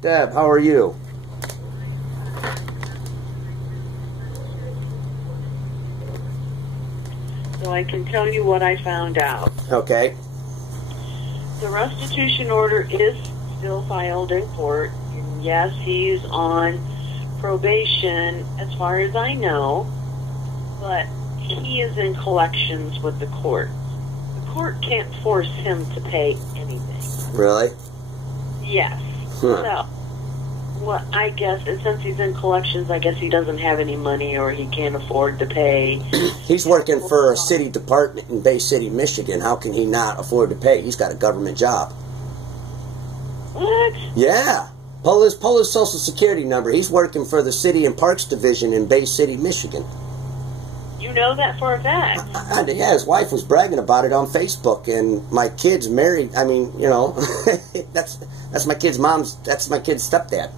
Deb, how are you? So I can tell you what I found out. Okay. The restitution order is still filed in court. And yes, he's on probation as far as I know, but he is in collections with the court. The court can't force him to pay anything. Really? Yes. Huh. So, what I guess, and since he's in collections, I guess he doesn't have any money or he can't afford to pay. He's working for a city department in Bay City, Michigan. How can he not afford to pay? He's got a government job. What? Yeah. Pull his Social Security number. He's working for the City and Parks Division in Bay City, Michigan. You know that for a fact? Yeah, his wife was bragging about it on Facebook, and my kid's married. I mean, you know, that's my kid's mom's. That's my kid's stepdad.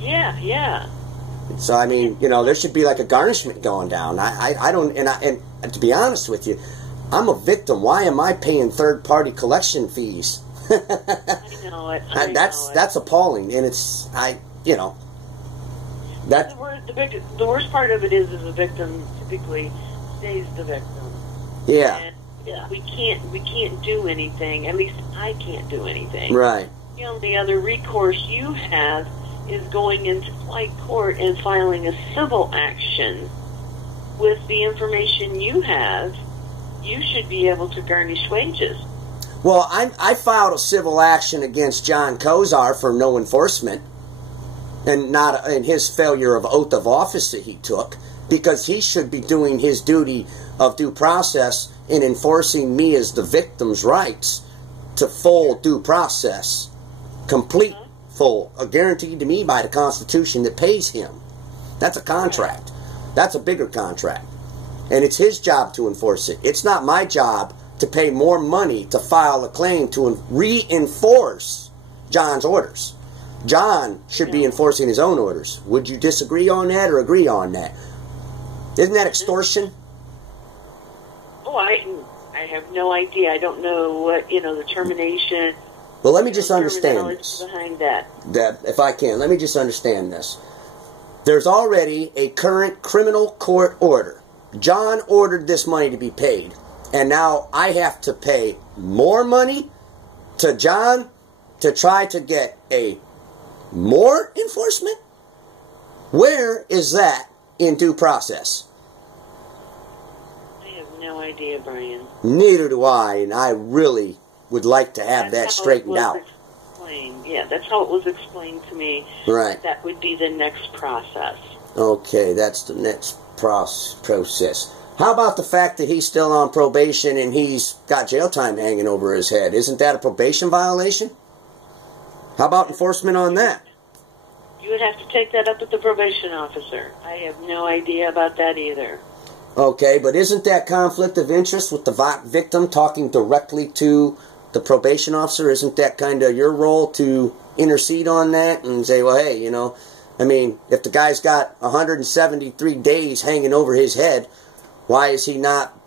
Yeah, yeah. So I mean, you know, there should be like a garnishment going down. I don't, and to be honest with you, I'm a victim. Why am I paying third-party collection fees? I know it. That's appalling, and it's you know. That the worst part of it is the victim typically stays the victim. Yeah. And we can't do anything. At least I can't do anything. Right. The only other recourse you have is going into polite court and filing a civil action with the information you have. You should be able to garnish wages. Well, I filed a civil action against John Kozar for no enforcement. And not in his failure of oath of office that he took, because he should be doing his duty of due process in enforcing me as the victim's rights to full due process, complete, full, guaranteed to me by the Constitution that pays him. That's a contract. That's a bigger contract. And it's his job to enforce it. It's not my job to pay more money to file a claim to reinforce John's orders. John should be enforcing his own orders. Would you disagree on that or agree on that? Isn't that extortion? Oh, I have no idea. I don't know what, the termination. Well, let me just understand this. Behind that. If I can, let me just understand this. There's already a current criminal court order. John ordered this money to be paid. And now I have to pay more money to John to try to get more enforcement? Where is that in due process? I have no idea, Brian. Neither do I, and I really would like to have that straightened out. Yeah, that's how it was explained to me. Right. That would be the next process. Okay, that's the next process. How about the fact that he's still on probation and he's got jail time hanging over his head? Isn't that a probation violation? How about enforcement on that? You would have to take that up with the probation officer. I have no idea about that either. Okay, but isn't that conflict of interest with the victim talking directly to the probation officer? Isn't that kind of your role to intercede on that and say, well, hey, I mean, if the guy's got 173 days hanging over his head, why is he not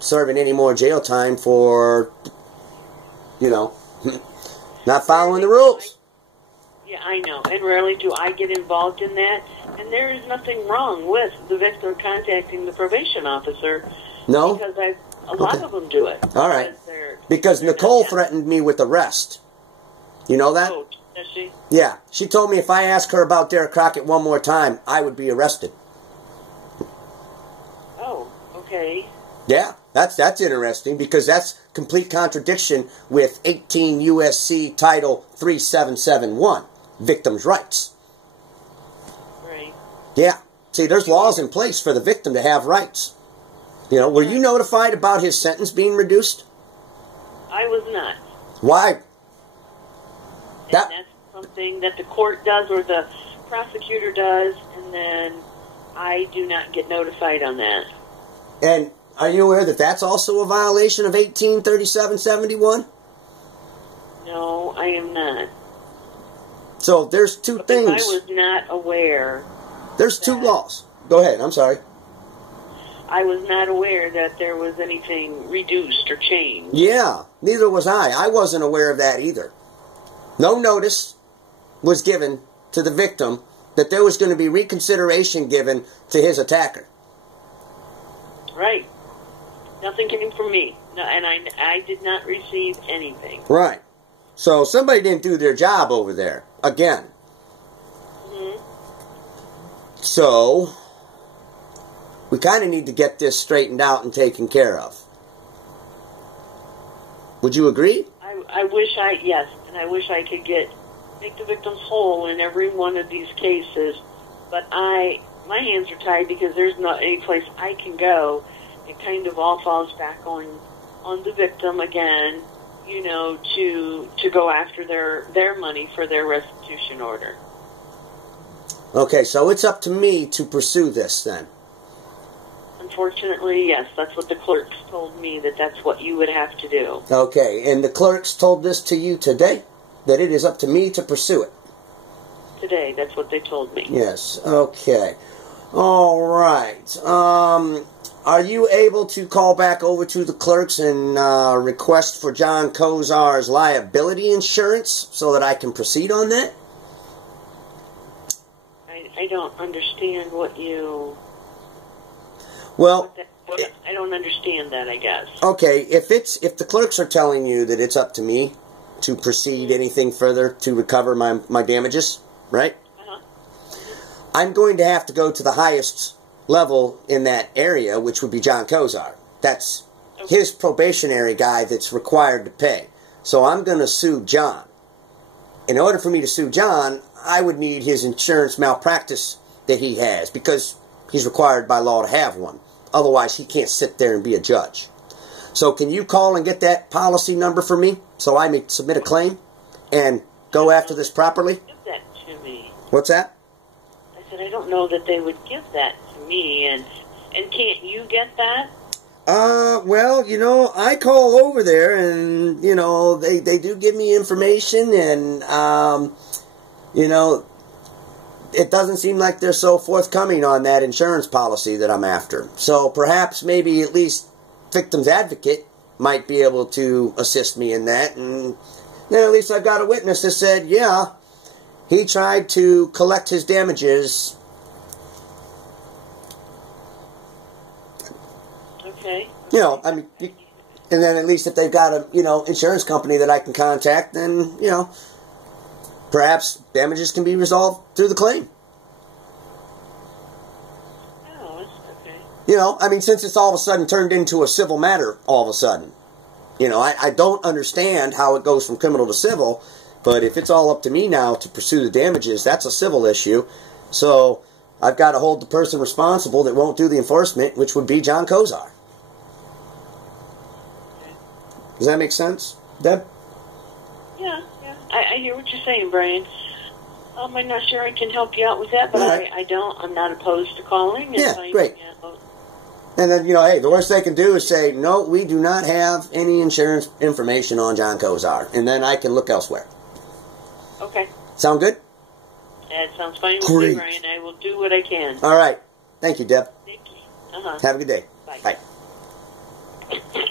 serving any more jail time for, not following the rules? Yeah, I know. And rarely do I get involved in that. And there is nothing wrong with the victim contacting the probation officer. No? Because a lot of them do it. All right. Because Nicole threatened me with arrest. You know that? Oh, does she? Yeah. She told me if I asked her about Derek Crockett one more time, I would be arrested. Oh, okay. Yeah, that's interesting because that's complete contradiction with 18 U.S.C. Title 3771, Victims' Rights. Right. Yeah. See, there's laws in place for the victim to have rights. Were you notified about his sentence being reduced? I was not. Why? That's something that the court does or the prosecutor does, and then I do not get notified on that. And are you aware that that's also a violation of 183771? No, I am not. So there's two things. I was not aware. There's two laws. Go ahead, I'm sorry. I was not aware that there was anything reduced or changed. Yeah, neither was I. I wasn't aware of that either. No notice. was given to the victim, that there was going to be reconsideration given to his attacker. Right. Nothing came from me. No, and I did not receive anything. Right. So somebody didn't do their job over there. Again. Mm-hmm. So we kind of need to get this straightened out and taken care of. Would you agree? I wish I wish I could make the victims whole in every one of these cases, but my hands are tied because there's not any place I can go. It kind of all falls back on the victim again, you know, to go after their money for their restitution order. Okay, so it's up to me to pursue this then. Unfortunately, yes, that's what the clerks told me, that's what you would have to do. Okay, and the clerks told this to you today? That it is up to me to pursue it? Today, that's what they told me. Yes, okay. All right. Are you able to call back over to the clerks and request for John Kozar's liability insurance so that I can proceed on that? I don't understand what you... Well, I don't understand that, I guess. Okay, if the clerks are telling you that it's up to me to proceed anything further to recover my damages, right? Uh-huh. I'm going to have to go to the highest level in that area, which would be John Kozar. That's his probationary guy that's required to pay. So I'm going to sue John. In order for me to sue John, I would need his insurance malpractice that he has, because he's required by law to have one. Otherwise, he can't sit there and be a judge. So can you call and get that policy number for me so I may submit a claim and go after this properly? Give that to me. What's that? I said, I don't know that they would give that to me, and can't you get that? Well, you know, I call over there, and, you know, they do give me information, and, you know, it doesn't seem like they're so forthcoming on that insurance policy that I'm after. So perhaps maybe at least Victim's Advocate might be able to assist me in that, and then at least I've got a witness that said, yeah, he tried to collect his damages. Okay. You know, I mean, and then at least if they've got a, you know, insurance company that I can contact, then, you know, perhaps damages can be resolved through the claim. Oh, that's okay. You know, I mean, since it's all of a sudden turned into a civil matter all of a sudden. You know, I don't understand how it goes from criminal to civil, but if it's all up to me now to pursue the damages, that's a civil issue. So I've got to hold the person responsible that won't do the enforcement, which would be John Kozar. Okay. Does that make sense, Deb? Yeah. I hear what you're saying, Brian. I'm not sure I can help you out with that, but right. I'm not opposed to calling. And yeah, great. And then, you know, hey, the worst they can do is say, no, we do not have any insurance information on John Kozar. And then I can look elsewhere. Okay. Sound good? That sounds fine with me, Brian. I will do what I can. All right. Thank you, Deb. Thank you. Have a good day. Bye. Bye.